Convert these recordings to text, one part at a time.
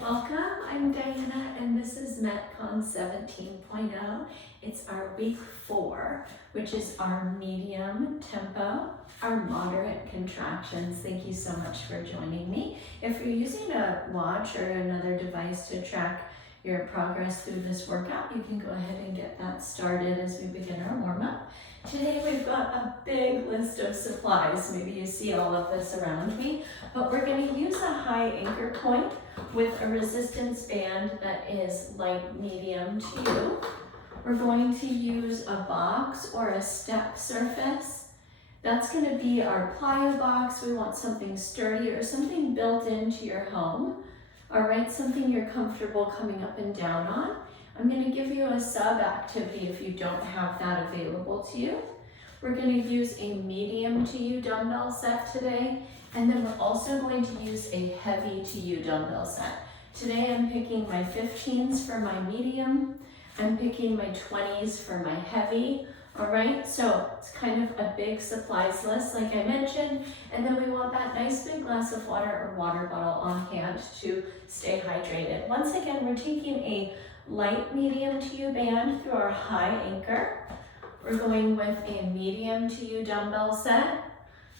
welcome. I'm Diana and this is MetCon 17.0. It's our week 4, which is our medium tempo, our moderate contractions. Thank you so much for joining me. If you're using a watch or another device to track your progress through this workout, you can go ahead and get that started as we begin our warm-up. Today we've got a big list of supplies. Maybe you see all of this around me, but we're going to use a high anchor point with a resistance band that is light medium to you. We're going to use a box or a step surface. That's going to be our plyo box. We want something sturdy or something built into your home. All right, something you're comfortable coming up and down on. I'm going to give you a sub activity if you don't have that available to you. We're going to use a medium to you dumbbell set today, and then we're also going to use a heavy to you dumbbell set. Today I'm picking my 15s for my medium. I'm picking my 20s for my heavy. All right, so it's kind of a big supplies list like I mentioned, and then we want that nice big glass of water or water bottle on hand to stay hydrated. Once again, we're taking a light medium to you band through our high anchor. We're going with a medium to you dumbbell set,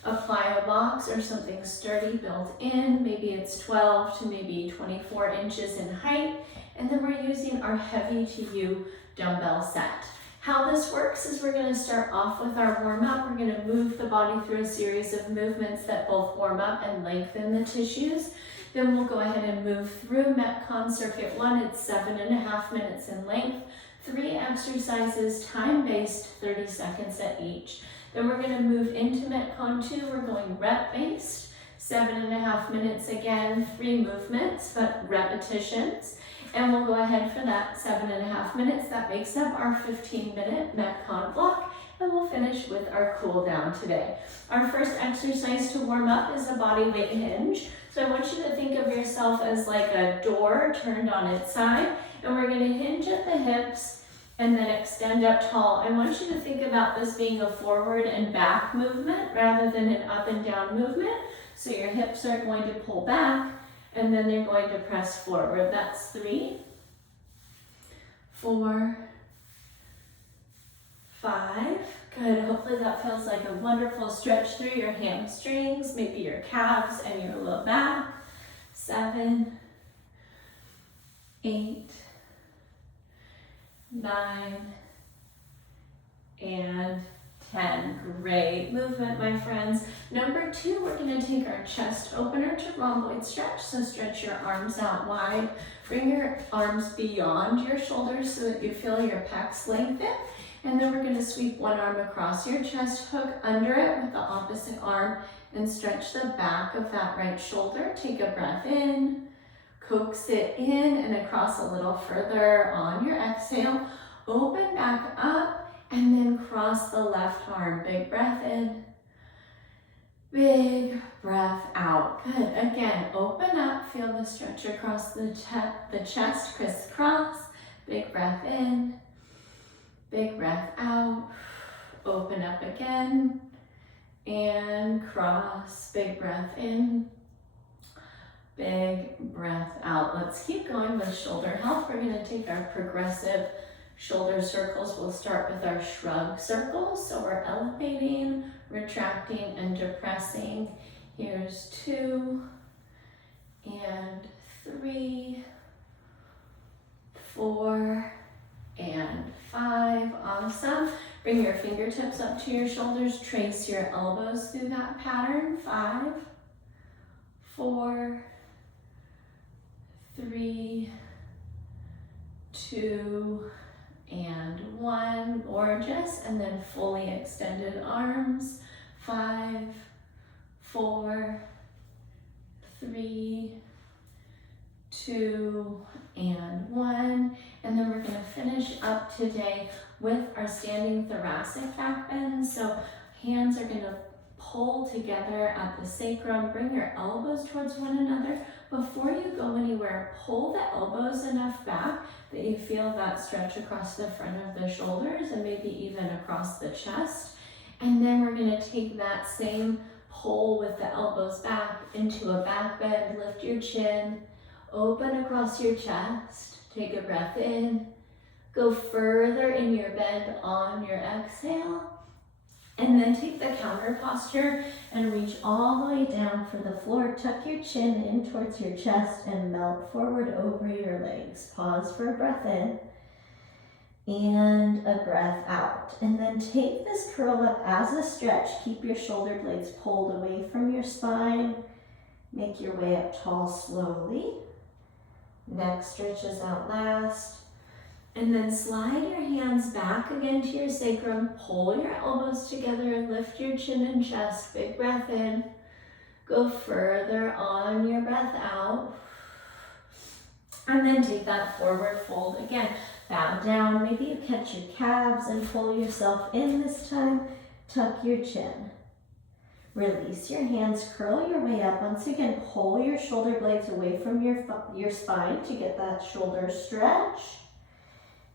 a plyo box or something sturdy built in. Maybe it's 12 to maybe 24 inches in height. And then we're using our heavy to you dumbbell set. How this works is we're going to start off with our warm-up. We're going to move the body through a series of movements that both warm up and lengthen the tissues. Then we'll go ahead and move through MetCon Circuit 1. It's 7.5 minutes in length. 3 exercises, time-based, 30 seconds at each. Then we're going to move into MetCon 2. We're going rep-based, 7.5 minutes again, 3 movements, but repetitions. And we'll go ahead for that 7.5 minutes. That makes up our 15-minute MetCon block. And we'll finish with our cool down today. Our first exercise to warm up is a body weight hinge. So I want you to think of yourself as like a door turned on its side. And we're going to hinge at the hips and then extend up tall. I want you to think about this being a forward and back movement rather than an up and down movement. So your hips are going to pull back and then they're going to press forward. That's 3, 4, 5. Good. Hopefully that feels like a wonderful stretch through your hamstrings, maybe your calves and your low back. 7, 8, 9, and 10. Great movement, my friends. Number 2, we're going to take our chest opener to rhomboid stretch. So stretch your arms out wide. Bring your arms beyond your shoulders so that you feel your pecs lengthen. And then we're going to sweep one arm across your chest, hook under it with the opposite arm, and stretch the back of that right shoulder. Take a breath in, coax it in and across a little further on your exhale. Open back up and then cross the left arm. Big breath in, big breath out. Good. Again, open up, feel the stretch across the chest, crisscross. Big breath in. Big breath out, open up again, and cross. Big breath in, big breath out. Let's keep going with shoulder health. We're going to take our progressive shoulder circles. We'll start with our shrug circles. So we're elevating, retracting, and depressing. Here's 2, and 3, 4, and 5. Awesome. Bring your fingertips up to your shoulders. Trace your elbows through that pattern. 5, 4, 3, 2, and 1. Gorgeous. And then fully extended arms. 5, 4, 3, 2, and 1. And then we're going to finish up today with our standing thoracic back bend. So hands are going to pull together at the sacrum. Bring your elbows towards one another. Before you go anywhere, pull the elbows enough back that you feel that stretch across the front of the shoulders and maybe even across the chest. And then we're going to take that same pull with the elbows back into a back bend. Lift your chin. Open across your chest. Take a breath in. Go further in your bend on your exhale. And then take the counter posture and reach all the way down for the floor. Tuck your chin in towards your chest and melt forward over your legs. Pause for a breath in and a breath out. And then take this curl up as a stretch. Keep your shoulder blades pulled away from your spine. Make your way up tall slowly. Neck stretches out last. And then slide your hands back again to your sacrum. Pull your elbows together and lift your chin and chest. Big breath in. Go further on your breath out. And then take that forward fold again. Bow down. Maybe you catch your calves and pull yourself in this time. Tuck your chin. Release your hands. Curl your way up. Once again, pull your shoulder blades away from your spine to get that shoulder stretch.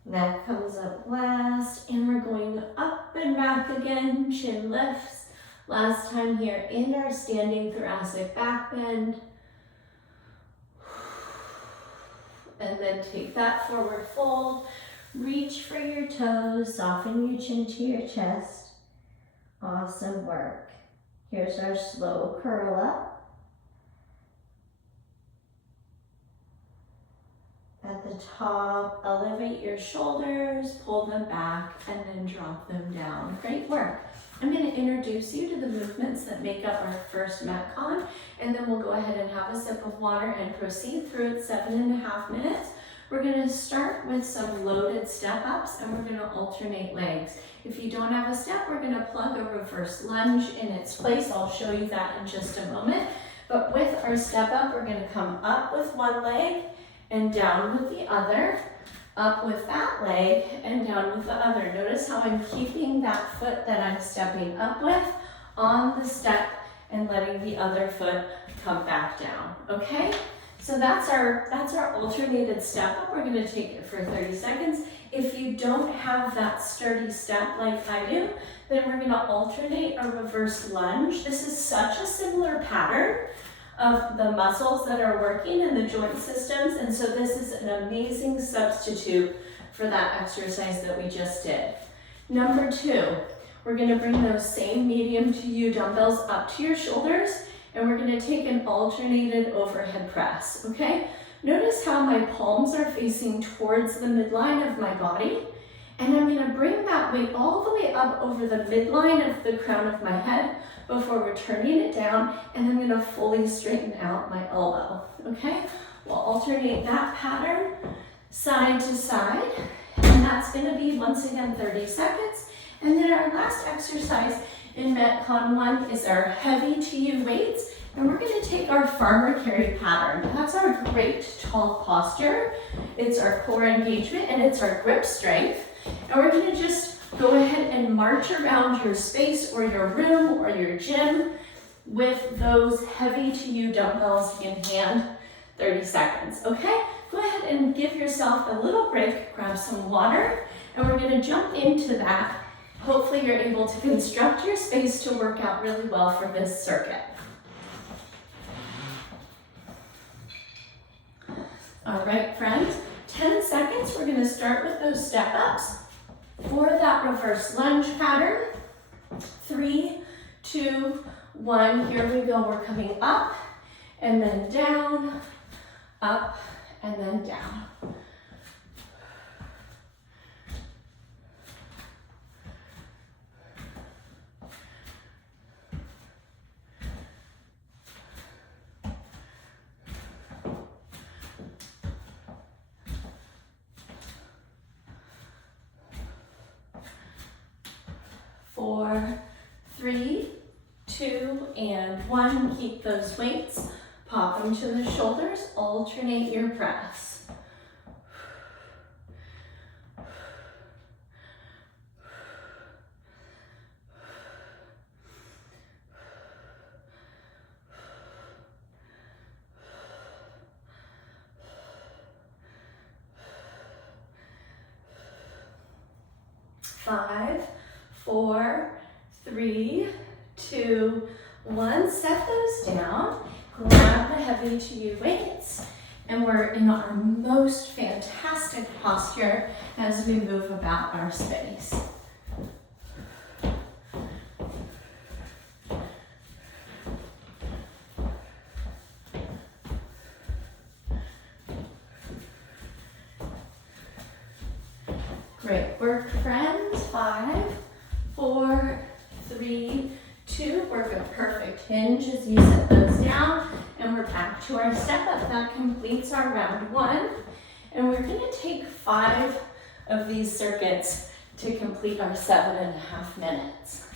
Neck comes up last, and we're going up and back again. Chin lifts. Last time here in our standing thoracic back bend. And then take that forward fold. Reach for your toes. Soften your chin to your chest. Awesome work. Here's our slow curl up. At the top, elevate your shoulders, pull them back, and then drop them down. Great work. I'm going to introduce you to the movements that make up our first MetCon, and then we'll go ahead and have a sip of water and proceed through it 7.5 minutes. We're going to start with some loaded step-ups, and we're going to alternate legs. If you don't have a step, we're going to plug a reverse lunge in its place. I'll show you that in just a moment. But with our step-up, we're going to come up with one leg, and down with the other, up with that leg, and down with the other. Notice how I'm keeping that foot that I'm stepping up with on the step and letting the other foot come back down, okay? So that's our alternated step up. We're gonna take it for 30 seconds. If you don't have that sturdy step like I do, then we're gonna alternate a reverse lunge. This is such a similar pattern of the muscles that are working in the joint systems, and so this is an amazing substitute for that exercise that we just did. Number 2, we're going to bring those same medium to you dumbbells up to your shoulders, and we're going to take an alternated overhead press, okay? Notice how my palms are facing towards the midline of my body, and I'm going to bring that weight all the way up over the midline of the crown of my head before returning it down, and I'm going to fully straighten out my elbow, okay? We'll alternate that pattern side to side, and that's going to be, once again, 30 seconds. And then our last exercise in MetCon 1 is our heavy to you weights, and we're going to take our farmer carry pattern. That's our great tall posture. It's our core engagement, and it's our grip strength. And we're going to just go ahead and march around your space or your room or your gym with those heavy to you dumbbells in hand, 30 seconds, okay? Go ahead and give yourself a little break, grab some water, and we're gonna jump into that. Hopefully you're able to construct your space to work out really well for this circuit. All right, friends, 10 seconds, we're gonna start with those step-ups. For that reverse lunge pattern, 3, 2, 1, here we go. We're coming up and then down, up and then down. Four, 3, 2, and 1. Keep those weights. Pop them to the shoulders. Alternate your press. Five, 4, 3, 2, 1. Set those down. Grab the heavy to you weights And we're in our most fantastic posture as we move about our space. Great work, friends. 5, 4, 3, 2. Work a perfect hinge as you set those down. And we're back to our step up. That completes our round 1. And we're going to take 5 of these circuits to complete our 7.5 minutes.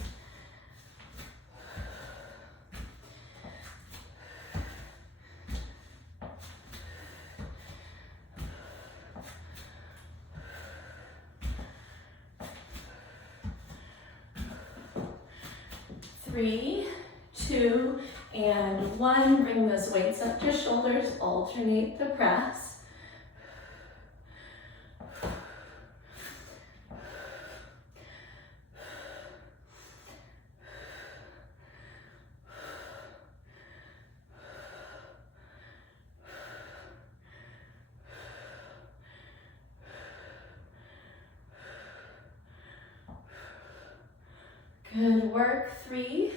Three, 2, and 1. Bring those weights up to shoulders. Alternate the press. Good work. 3,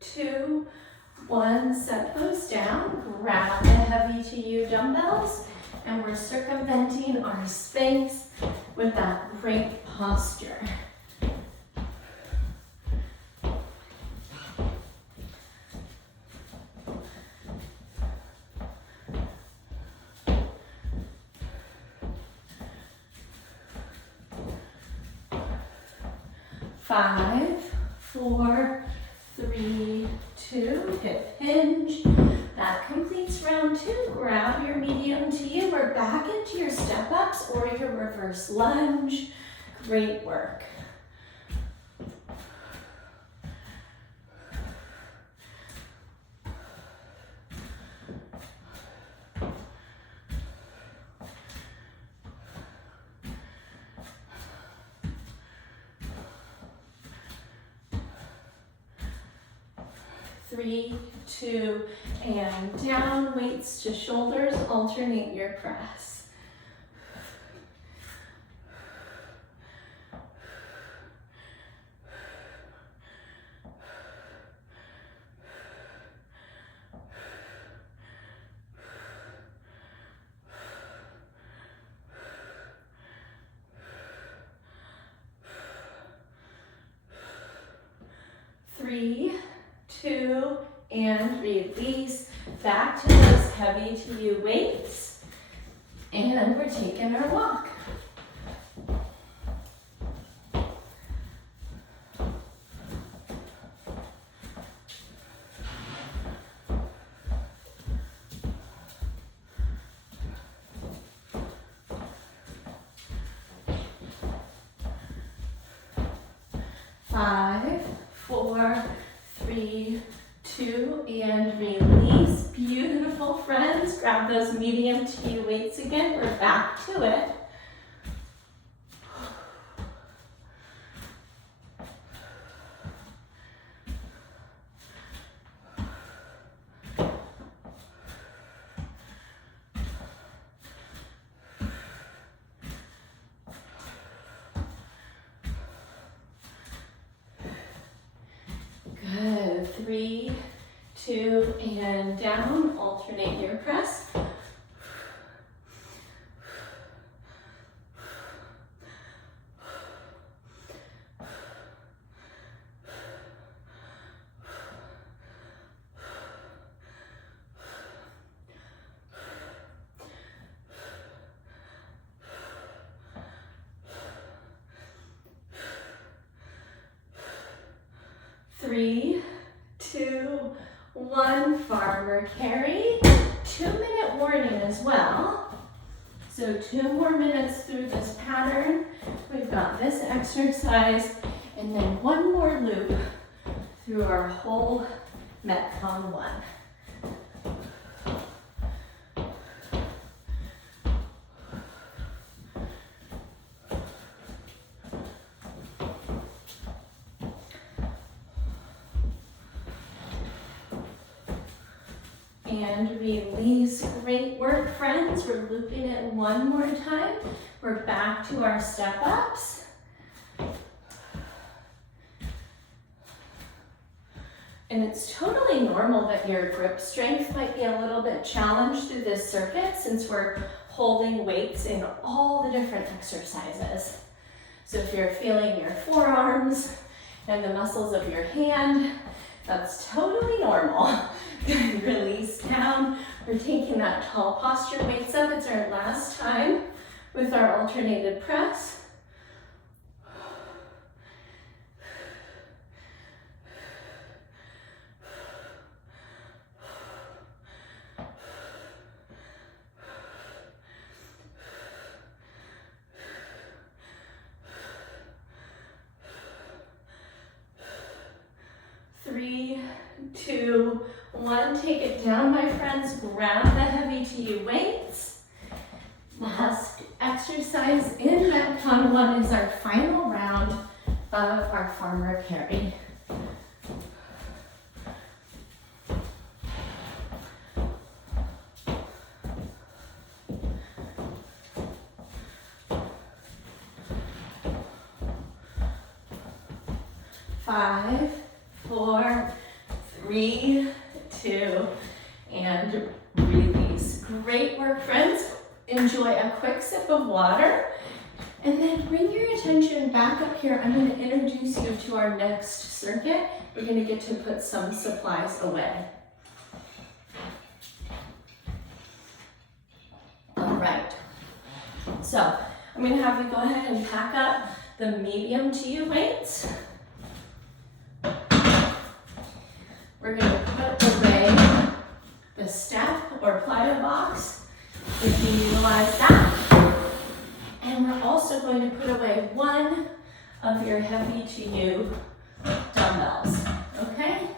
2, 1. Set those down. Grab the heavy to you dumbbells, and we're circumventing our space with that great posture. Five, 4, 3, 2, hip hinge. That completes round 2. Grab your medium to you. We're back into your step ups or your reverse lunge. Great work. Three, 2, and down. Weights to shoulders. Alternate your press. Three, 2, and release. Back to those heavy to you weights. And we're taking our walk. Five, 4, 3, 2, and release. Beautiful, friends. Grab those medium to you weights again. We're back to it. Good. 3, 2, and down. Alternate your press. Three, 2, 1, farmer carry. 2-minute warning as well. So 2 more minutes through this pattern. We've got this exercise and then 1 more loop through our whole MetCon 1. and release. Great work, friends. We're looping it one more time. We're back to our step ups. And it's totally normal that your grip strength might be a little bit challenged through this circuit since we're holding weights in all the different exercises. So if you're feeling your forearms and the muscles of your hand, that's totally normal. Release down. We're taking that tall posture, weights up. It's our last time with our alternated press. Three, two, one. Take it down, my friends. Grab the heavy to you weights. Last exercise in MetCon 1 is our final round of our farmer carry. Five, four, three, two, and release. Great work, friends. Enjoy a quick sip of water, and then bring your attention back up here. I'm going to introduce you to our next circuit. We're going to get to put some supplies away. All right. So I'm going to have you go ahead and pack up the medium to you weights. We're going to put away the step or plyo box if you utilize that. And we're also going to put away one of your heavy to you dumbbells, okay?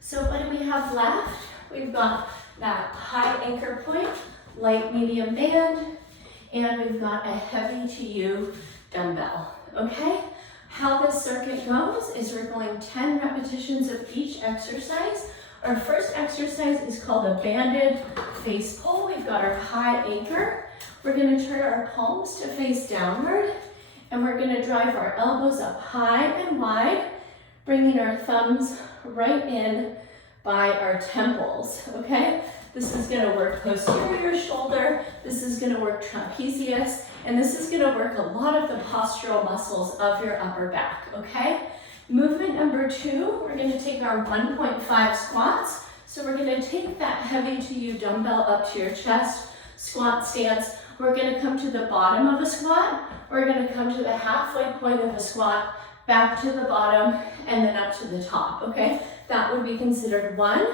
So what do we have left? We've got that high anchor point, light medium band, and we've got a heavy to you dumbbell, okay? How this circuit goes is we're going 10 repetitions of each exercise. Our first exercise is called a banded face pull. We've got our high anchor. We're going to turn our palms to face downward, and we're going to drive our elbows up high and wide, bringing our thumbs right in by our temples, okay? This is going to work posterior shoulder. This is going to work trapezius. And this is going to work a lot of the postural muscles of your upper back, okay? Movement number 2, we're going to take our 1.5 squats. So we're going to take that heavy to you dumbbell up to your chest, squat stance. We're going to come to the bottom of a squat. We're going to come to the halfway point of a squat, back to the bottom, and then up to the top, okay? That would be considered 1.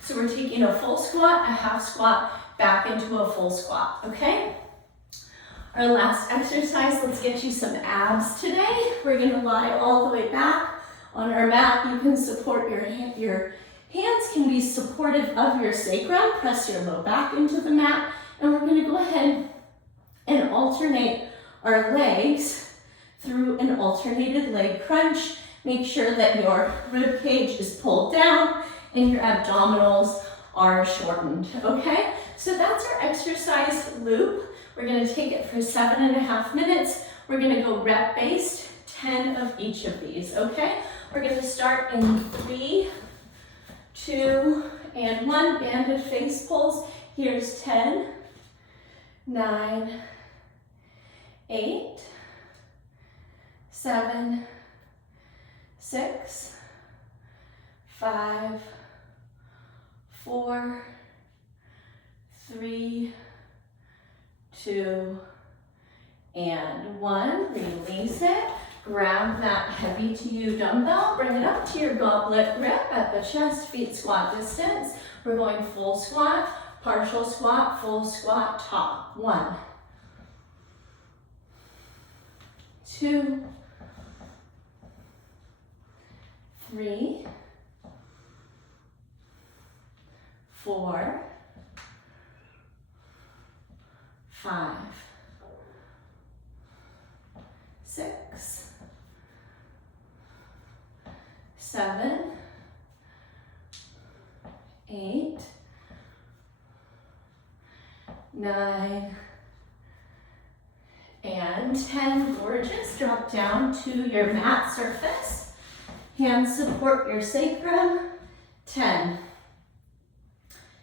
So we're taking a full squat, a half squat, back into a full squat, okay? Our last exercise, let's get you some abs today. We're gonna lie all the way back on our mat. You can support your hands can be supportive of your sacrum. Press your low back into the mat. And we're gonna go ahead and alternate our legs through an alternated leg crunch. Make sure that your rib cage is pulled down and your abdominals are shortened, okay? So that's our exercise loop. We're going to take it for 7.5 minutes. We're going to go rep-based, 10 of each of these, okay? We're going to start in 3, 2, and 1. Banded face pulls. Here's 10, 9, 8, 7, 6, 5, 4, 3, 2, and 1. Release it. Grab that heavy to you dumbbell. Bring it up to your goblet grip at the chest, feet squat distance. We're going full squat, partial squat, full squat, top. 1, 2, 3, 4, 5, 6, 7, 8, 9, and 10. Gorgeous. Drop down to your mat surface. Hands support your sacrum. 10,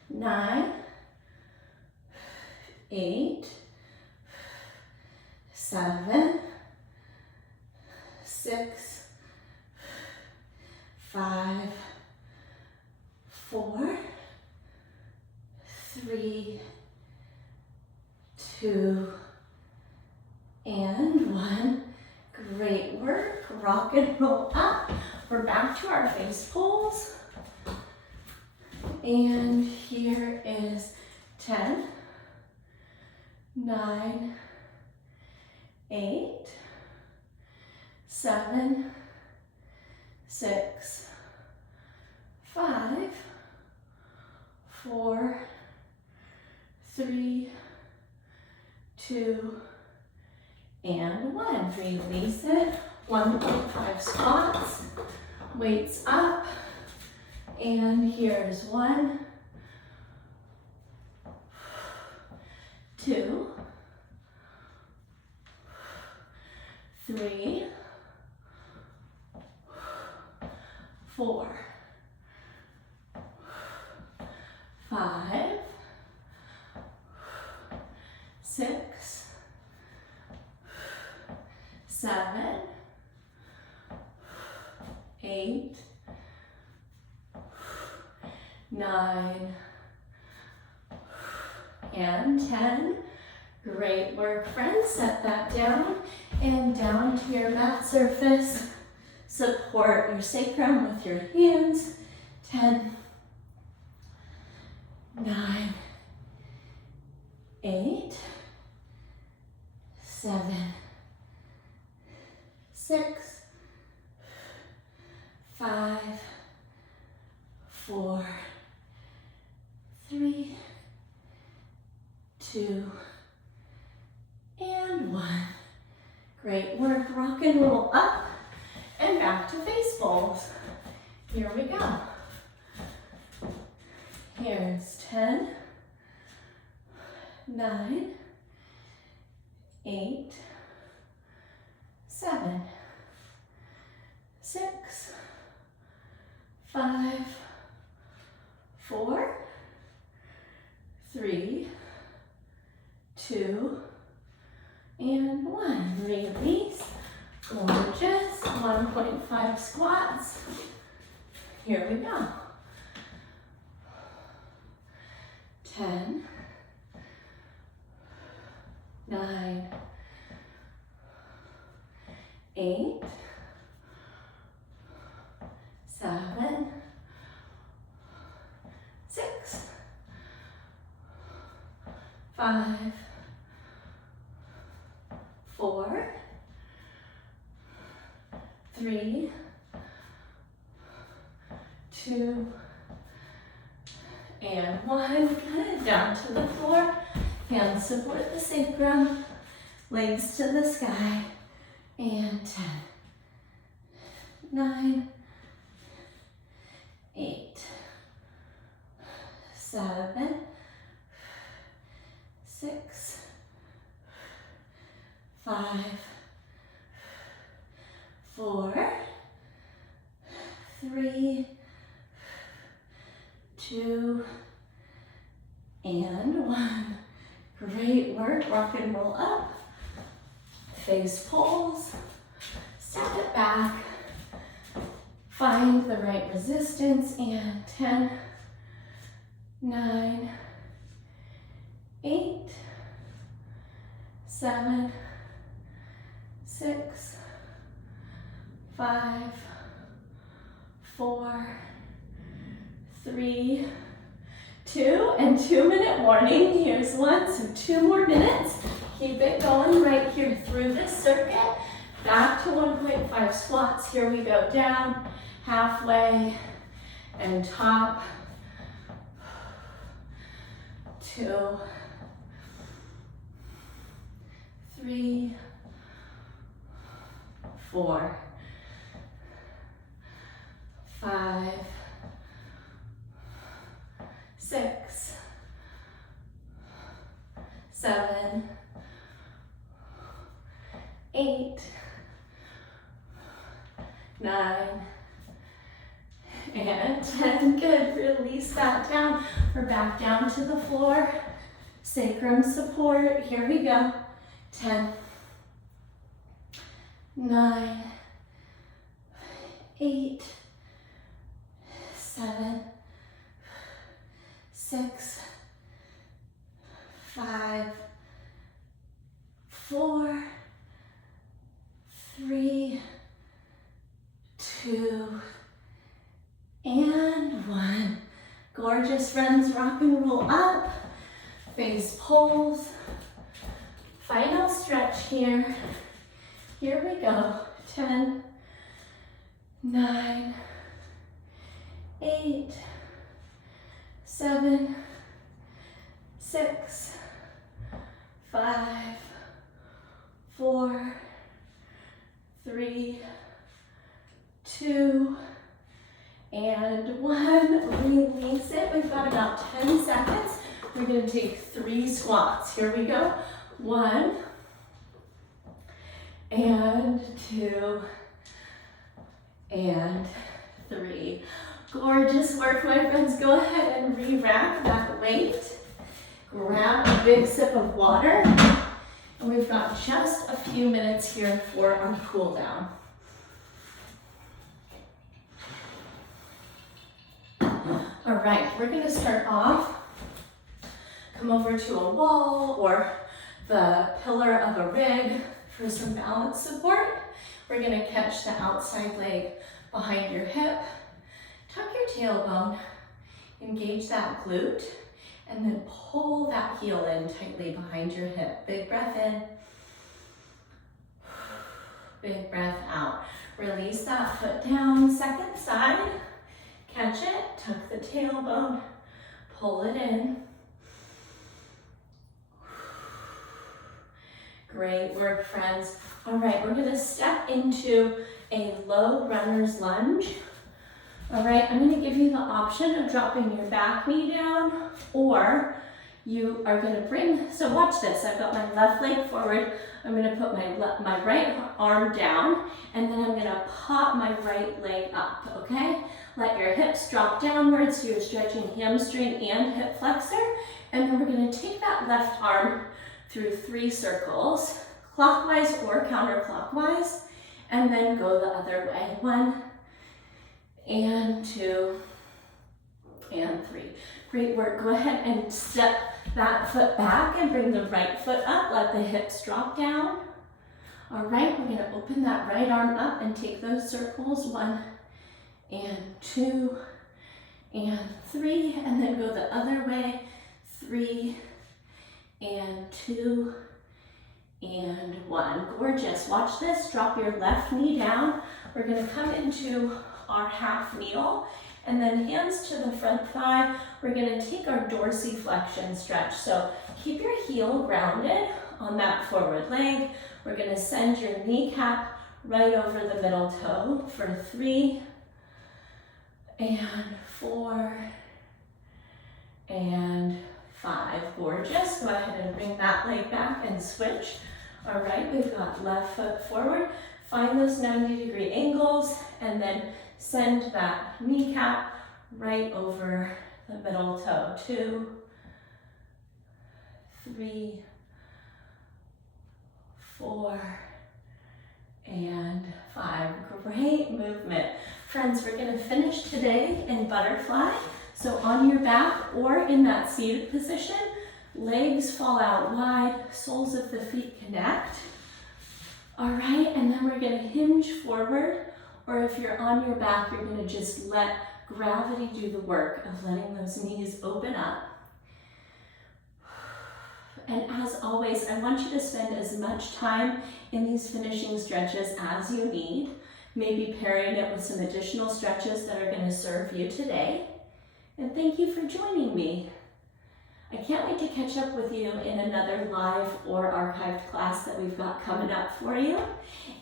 9, 8, 7, 6, 5, 4, 3, 2, and 1. Great work. Rock and roll up. We're back to our face pulls. And here is 10, 9, 8, 7, 6, 5, 4, 3, 2, and 1. Release it. 1.5 squats. Weights up. And here's 1, 2, 3, 4, 5, 6, 7, 8, 9, and 10. Great work, friends. Set that down and down to your mat surface. Support your sacrum with your hands. 10, 9, 8, 7, 6, 5, 4, 3, 2, and 1. Great work. Rock and roll up and back to face pulls. Here we go. Here's 10, 9, 8, 7, 6, 5, 4, 3, 2, and 1. Release. Gorgeous. 1.5 squats. Here we go. 10, 9, 8, 7, 6, 5, 4, 3, 2, and 1. Good. Down to the floor. Hands support the sacrum. Legs to the sky. And 10, 9, 8, 7, 6, 5, 4, 3, 2, and 1. Great work. Rock and roll up. Face pulls. Step it back. Find the right resistance. And 10, 9, 8, 7, 6, 5, 4, 3, 2, and 2-minute warning. Here's 1, so 2 more minutes. Keep it going right here through this circuit. Back to 1.5 squats. Here we go. Down, halfway, and top. 2, 3, 4, 5, 6, 7, 8, 9, and 10. Good. Release that down. We're back down to the floor. Sacrum support. Here we go. 10, 9, 8, 7, 6, 5, 4, 3, 2, and 1. Gorgeous, friends. Rock and roll up. Face pulls. Final stretch here. Here we go. 10, 9, 8, 7, 6, 5, 4, 3, 2, and 1. Release it. We've got about 10 seconds. We're going to take 3 squats. Here we go. 1, and 2, and 3. Gorgeous work, my friends. Go ahead and re-rack that weight. Grab a big sip of water. And we've got just a few minutes here for our cool down. All right, we're going to start off. Come over to a wall or the pillar of a rig for some balance support. We're going to catch the outside leg behind your hip. Tuck your tailbone, engage that glute, and then pull that heel in tightly behind your hip. Big breath in, big breath out. Release that foot down, second side. Catch it, tuck the tailbone, pull it in. Great work, friends. All right, we're gonna step into a low runner's lunge. All right, I'm gonna give you the option of dropping your back knee down, or you are gonna bring, so watch this, I've got my left leg forward, I'm gonna put my right arm down, and then I'm gonna pop my right leg up, okay? Let your hips drop downwards, so you're stretching hamstring and hip flexor, and then we're gonna take that left arm through 3 circles, clockwise or counterclockwise, and then go the other way. 1, and 2, and 3. Great work. Go ahead and step that foot back and bring the right foot up. Let the hips drop down. All right, we're gonna open that right arm up and take those circles. 1, and 2, and 3, and then go the other way. 3, and 2, and 1. Gorgeous. Watch this. Drop your left knee down. We're going to come into our half kneel, and then hands to the front thigh. We're going to take our dorsiflexion stretch. So keep your heel grounded on that forward leg. We're going to send your kneecap right over the middle toe for 3, and 4, and 5. Gorgeous. Go ahead and bring that leg back and switch. All right, we've got left foot forward. Find those 90-degree angles, and then send that kneecap right over the middle toe. 2, 3, 4, and 5. Great movement. Friends, we're going to finish today in butterfly. So on your back or in that seated position, legs fall out wide, soles of the feet connect. All right, and then we're going to hinge forward, or if you're on your back, you're going to just let gravity do the work of letting those knees open up. And as always, I want you to spend as much time in these finishing stretches as you need, maybe pairing it with some additional stretches that are going to serve you today. And thank you for joining me. I can't wait to catch up with you in another live or archived class that we've got coming up for you.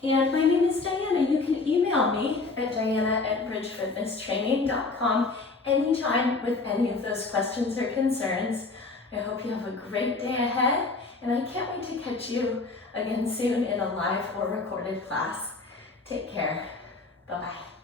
And my name is Diana. You can email me at diana@bridgefitnesstraining.com anytime with any of those questions or concerns. I hope you have a great day ahead, and I can't wait to catch you again soon in a live or recorded class. Take care. Bye-bye.